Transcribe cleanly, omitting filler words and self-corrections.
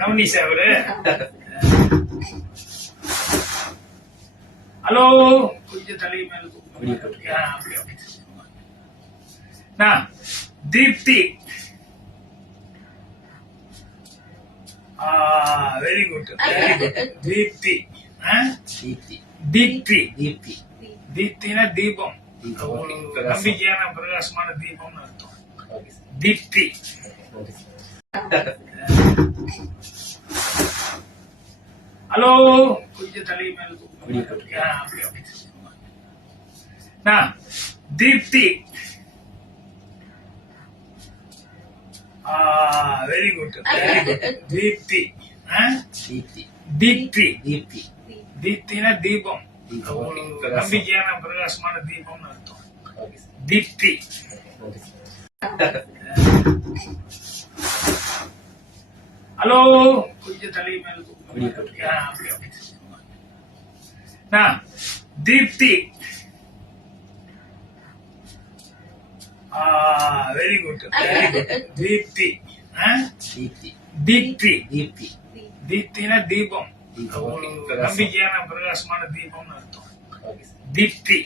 நவனீஷா அவரு. ஹலோ, கொஞ்சம் தலையை மேல Deepti. Very good, very good. Deepti, Deepti, Deepti, தீப்தினா தீபம், நம்பிக்கையான பிரகாசமான தீபம்னு அர்த்தம். தீப்தி. ஹலோ, கொஞ்சம் தலையை மேல Deepti. Very good, very good. Deepti, Deepti, Deepti, தீப்தினா தீபம், நம்பிக்கையான பிரகாசமான தீபம்னு அர்த்தம். தீப்தி. ஹலோ, கொஞ்சம் தலையை மேல Deepti. Very good, very good. Deepti, Deepti, Deepti, தீப்தினா தீபம், நம்பிக்கையான பிரகாசமான தீபம்னு அர்த்தம். தீப்தி.